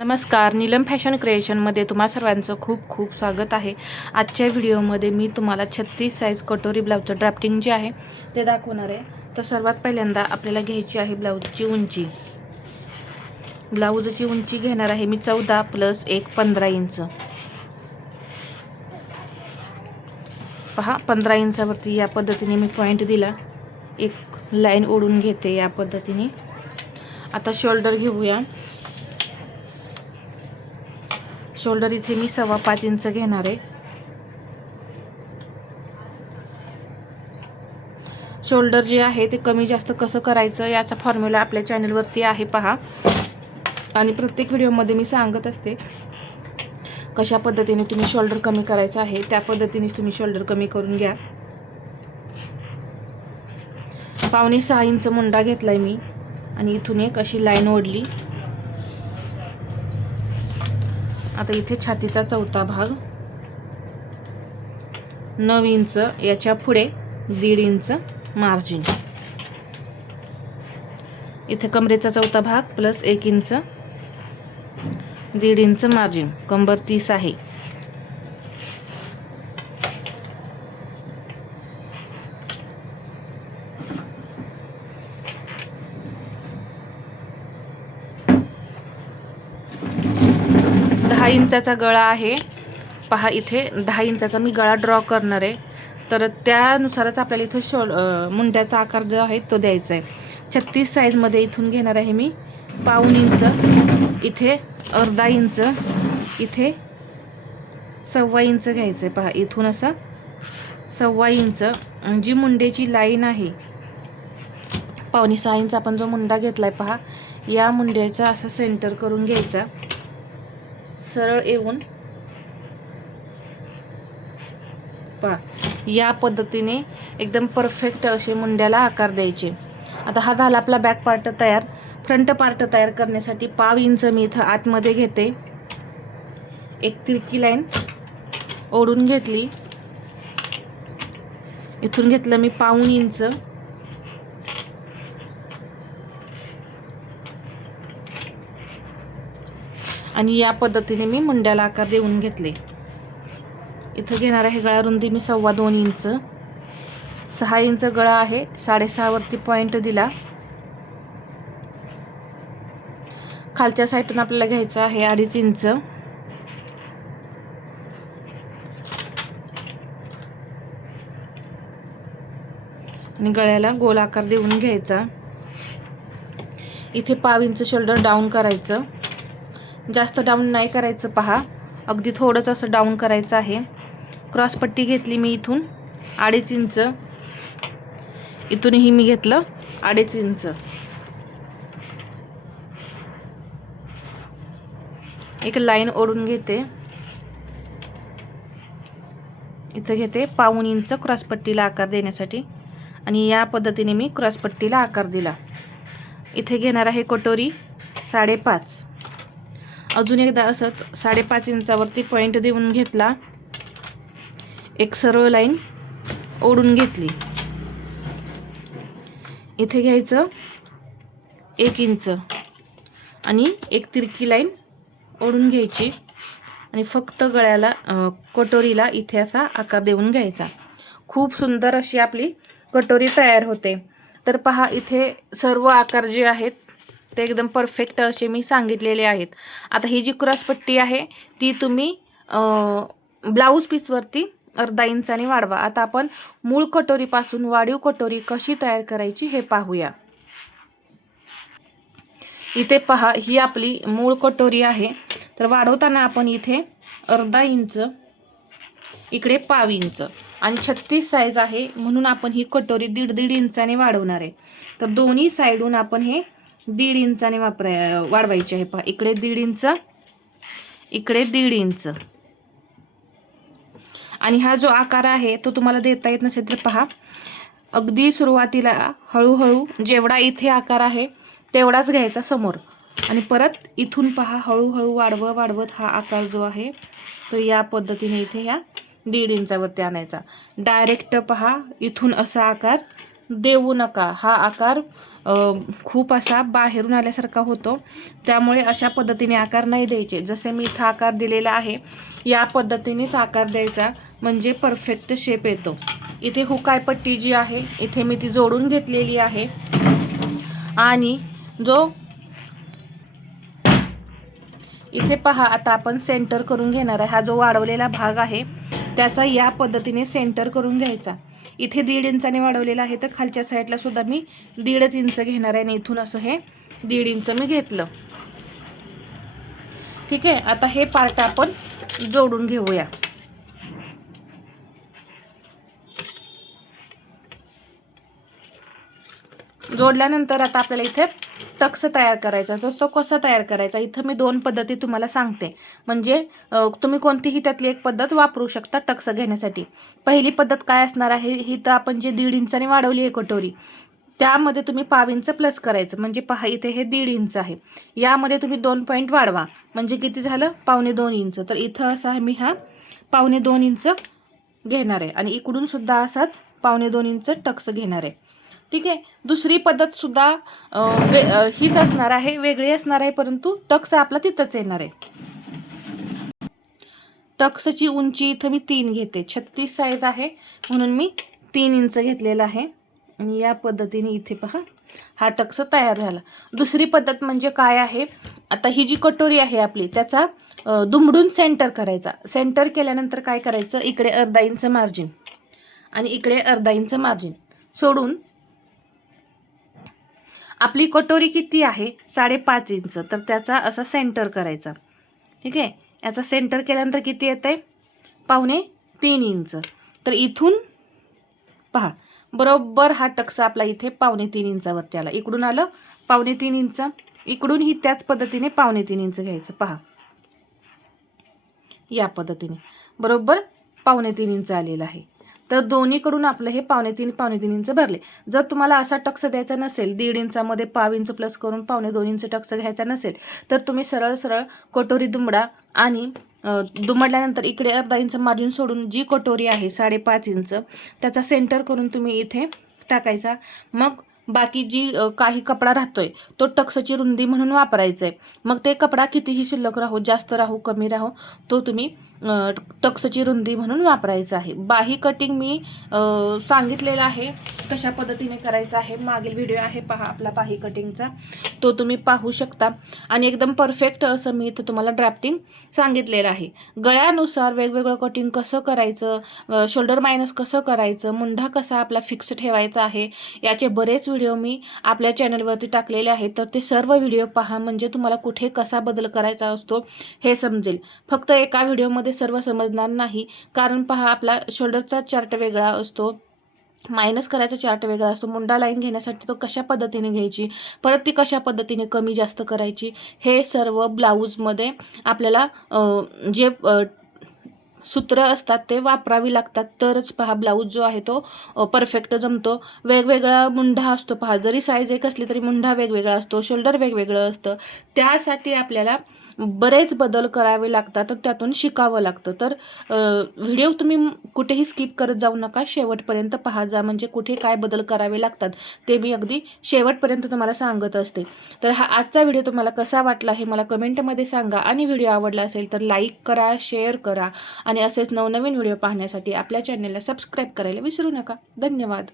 नमस्कार, नीलम फॅशन क्रिएशनमध्ये तुम्हा सर्वांचं खूप खूप स्वागत आहे। आजच्या व्हिडिओमध्ये मी तुम्हाला 36 साईज कटोरी ब्लाउजचं ड्राफ्टिंग जे आहे ते दाखवणार आहे। तर सर्वात पहिल्यांदा आपल्याला घ्यायची आहे ब्लाउजची उंची। ब्लाउजची उंची घेणार आहे मी 14 + 1 15 इंच। पहा 15 इंचावरती या पद्धतीने मी पॉइंट दिला, एक लाईन ओढून घेते या पद्धतीने। आता शोल्डर घेऊया। शोल्डर इथे मी 5.25 इंच घेणार आहे। शोल्डर जे आहे ते कमी जास्त कसं करायचं याचा फॉर्म्युला आपल्या चॅनलवरती आहे पहा, आणि प्रत्येक व्हिडिओमध्ये मी सांगत असते कशा पद्धतीने तुम्ही शोल्डर कमी करायचं आहे, त्या पद्धतीने तुम्ही शोल्डर कमी करून घ्या। 5.25 इंच मुंडा घेतलाय मी आणि इथून एक अशी लाईन ओढली। आता इथे छातीचा चौथा भाग 9 इंच, याच्या पुढे 1.5 इंच मार्जिन। इथे कमरेचा चौथा भाग + 1 इंच, 1.5 इंच मार्जिन, कंबर 30 आहे। दहा इंचाचा गळा आहे पहा, इथे 10 इंचाचा मी गळा ड्रॉ करणार आहे, तर त्यानुसारच आपल्याला इथे मुंड्याचा आकार जो आहे तो द्यायचा आहे। 36 साईजमध्ये इथून घेणार आहे मी 1.25 इंच, इथे अर्धा इंच, इथे 1.25 इंच घ्यायचं आहे पहा। इथून असं 1.25 इंच जी मुंड्याची लाईन आहे, 5.25 इंच आपण जो मुंडा घेतलाय पहा, या मुंड्याचा असं सेंटर करून घ्यायचा, सरळ येऊन पहा या पद्धतीने एकदम परफेक्ट असे मुंड्याला आकार द्यायचे। आता हा झाला आपला बॅक पार्ट तयार। फ्रंट पार्ट तयार करण्यासाठी 1.25 इंच मी इथं आतमध्ये घेते, एक तिरकी लाईन ओढून घेतली, इथून घेतलं मी 1.25 इंच, आणि या पद्धतीने मी मुंड्याला आकार देऊन घेतले। इथं घेणार आहे गळा रुंदी मी 2.25 इंच, 6 इंच गळा आहे, 6.5 वरती पॉइंट दिला। खालच्या साईडून आपल्याला घ्यायचं आहे 2.5 इंच, आणि गळ्याला गोल आकार देऊन घ्यायचा। इथे 1.5 इंच शोल्डर डाऊन करायचं, जास्त डाऊन नाही करायचं पहा, अगदी थोडंच असं डाऊन करायचं आहे। क्रॉस पट्टी घेतली मी इथून 2.5 इंच, इथूनही मी घेतलं 2.5 इंच। एक लाईन ओढून घेते, इथं घेते 1.25 इंच क्रॉस पट्टीला आकार देण्यासाठी, आणि या पद्धतीने मी क्रॉस पट्टीला आकार दिला। इथे घेणार आहे कटोरी 5.5, अजून एकदा असंच 5.5 इंचावरती पॉइंट देऊन घेतला, एक सरळ लाईन ओढून घेतली, इथे घ्यायचं 1 इंच आणि एक तिरकी लाईन ओढून घ्यायची, आणि फक्त गळ्याला कटोरीला इथे असा आकार देऊन घ्यायचा। खूप सुंदर अशी आपली कटोरी तयार होते। तर पहा इथे सर्व आकार जे आहेत ते एकदम परफेक्ट असे मी सांगितलेले आहेत। आता ही जी क्रॉस पट्टी आहे ती तुम्ही ब्लाऊज पीसवरती अर्धा इंचाने वाढवा। आता आपण मूळ कटोरीपासून वाढीव कटोरी कशी तयार करायची हे पाहूया। इथे पहा ही आपली मूळ कटोरी आहे, तर वाढवताना आपण इथे अर्धा इंच, इकडे 1.25 इंच, आणि 36 साईज आहे म्हणून आपण ही कटोरी 1.5 इंचाने वाढवणार आहे। तर दोन्ही साईडून आपण हे 1.5 इंचाने वाढवायचे आहे पहा, इकडे 1.5 इंच, इकडे 1.5 इंच। आणि हा जो आकार आहे तो तुम्हाला देता येत नसेल तर पहा, अगदी सुरुवातीला हळूहळू जेवढा इथे आकार आहे तेवढाच घ्यायचा समोर, आणि परत इथून पहा हळूहळू वाढवत हा आकार जो आहे तो या पद्धतीने इथे ह्या 1.5 इंचावरती आणायचा। डायरेक्ट पहा इथून असा आकार देऊ नका. हा आकार खूप असा बाहेरून आल्यासारखा होतो, त्यामुळे अशा पद्धतीने आकार नाही द्यायचे. जसे मी इथं आकार दिलेला आहे या पद्धतीनेच आकार द्यायचा, म्हणजे परफेक्ट शेप येतो. इथे हुकाय पट्टी जी आहे इथे मी ती जोडून घेतलेली आहे. आणि जो इथे पहा, आता आपण सेंटर करून घेणार आहे. हा जो वाढवलेला भाग आहे त्याचा या पद्धतीने सेंटर करून घ्यायचा. इथे 1.5 इंचाने वाढवलेला आहे, तर खालच्या साईडला सुद्धा मी 1.5 इंच घेणार आहे आणि इथून असं हे 1.5 इंच मी घेतलं. ठीक आहे. आता हे पार्ट आपण जोडून घेऊया. जोडल्यानंतर आता आपल्याला इथे टक्स तयार करायचा. तर तो कसा तयार करायचा, इथं मी 2 पद्धती तुम्हाला सांगते, म्हणजे तुम्ही कोणतीही त्यातली एक पद्धत वापरू शकता टक्स घेण्यासाठी. पहिली पद्धत काय असणार आहे, ही तर आपण जे 1.5 इंचाने वाढवली आहे कटोरी, त्यामध्ये तुम्ही 1/2 इंच प्लस करायचं. म्हणजे पहा, इथे हे 1.5 इंच आहे, यामध्ये तुम्ही 2 पॉईंट वाढवा, म्हणजे किती झालं, 1.25 इंच. तर इथं असा मी हा 1.25 इंच घेणार आहे आणि इकडून सुद्धा असाच 1.25 इंच टक्स घेणार आहे. ठीक आहे. दुसरी पद्धत सुद्धा हीच असणार आहे, वेगळी असणार आहे, परंतु टक्स आपला तिथंच येणार आहे. टक्सची उंची इथं मी 3 घेते. 36 साईज आहे म्हणून मी 3 इंच घेतलेला आहे. आणि या पद्धतीने इथे पहा हा टक्स तयार झाला. दुसरी पद्धत म्हणजे काय आहे, आता ही जी कटोरी आहे आपली त्याचा दुमडून सेंटर करायचा. सेंटर केल्यानंतर काय करायचं, इकडे 1/2 इंच मार्जिन आणि इकडे 1/2 इंच मार्जिन सोडून, आपली कटोरी किती आहे 5.5 इंच, तर त्याचा असा सेंटर करायचा. ठीक आहे. याचा सेंटर केल्यानंतर किती येते, 2.25 इंच. तर इथून पहा बरोबर हा टक्स आपला इथे 2.25 इंचावरती आला. इकडून आलं 2.25 इंच, इकडून ही त्याच पद्धतीने 2.25 इंच घ्यायचं. पहा या पद्धतीने बरोबर 2.25 इंच आलेलं आहे. तर दोन्हीकडून आपलं हे 2.25 इंच भरले. जर तुम्हाला असा टक्स द्यायचा नसेल, 1.5 इंचामध्ये 1/2 इंच प्लस करून 2.25 इंच टक्स घ्यायचा नसेल, तर तुम्ही सरळ सरळ कटोरी दुमडा आणि दुमडल्यानंतर इकडे 1/2 इंच मार्जिन सोडून जी कटोरी आहे 5.5 इंच त्याचा सेंटर करून तुम्ही इथे टाकायचा. मग बाकी जी काही कपडा राहतोय तो टक्सची रुंदी म्हणून वापरायचा आहे. मग ते कपडा कितीही शिल्लक राहू, जास्त राहू, कमी राहू, तो तुम्ही टक्सची रुंदी म्हणून वापरायचं आहे. बाही कटिंग मी सांगितलेलं आहे कशा पद्धतीने करायचं आहे. मागील व्हिडिओ आहे पहा आपला बाही कटिंगचा, तो तुम्ही पाहू शकता. आणि एकदम परफेक्ट असं मी इथं तुम्हाला ड्राफ्टिंग सांगितलेलं आहे. गळ्यानुसार वेगवेगळं कटिंग कसं करायचं, शोल्डर मायनस कसं करायचं, मुंढा कसा आपला फिक्स ठेवायचा आहे, याचे बरेच व्हिडिओ मी आपल्या चॅनलवरती टाकलेले आहेत. तर ते सर्व व्हिडिओ पहा, म्हणजे तुम्हाला कुठे कसा बदल करायचा असतो हे समजेल. फक्त एका व्हिडिओमध्ये सर्व समजणार नाही, कारण पहा आपला शोल्डरचा चार्ट वेगळा असतो, मायनस करायचा चार्ट वेगळा असतो, मुंडा लाईन घेण्यासाठी तो कशा पद्धतीने घ्यायची, परत ती कशा पद्धतीने कमी जास्त करायची, हे सर्व ब्लाऊजमध्ये आपल्याला जे सूत्र असतात ते वापरावी लागतात. तरच पहा ब्लाऊज जो आहे तो परफेक्ट जमतो. वेगवेगळा मुंढा असतो पहा, जरी साईज एक असली तरी मुंढा वेगवेगळा असतो, शोल्डर वेगवेगळं असतं. त्यासाठी आपल्याला बरेच बदल करावे लागतात, तर त्यातून शिकावं लागतं. तर व्हिडिओ तुम्ही कुठेही स्किप करत जाऊ नका, शेवटपर्यंत पहा जा, म्हणजे कुठे काय बदल करावे लागतात ते मी अगदी शेवटपर्यंत तुम्हाला सांगत असते. तर हा आजचा व्हिडिओ तुम्हाला कसा वाटला हे मला कमेंटमध्ये सांगा. आणि व्हिडिओ आवडला असेल तर लाईक करा, शेअर करा आणि असेच नवनवीन व्हिडिओ पाहण्यासाठी आपल्या चॅनलला सबस्क्राईब करायला विसरू नका. धन्यवाद.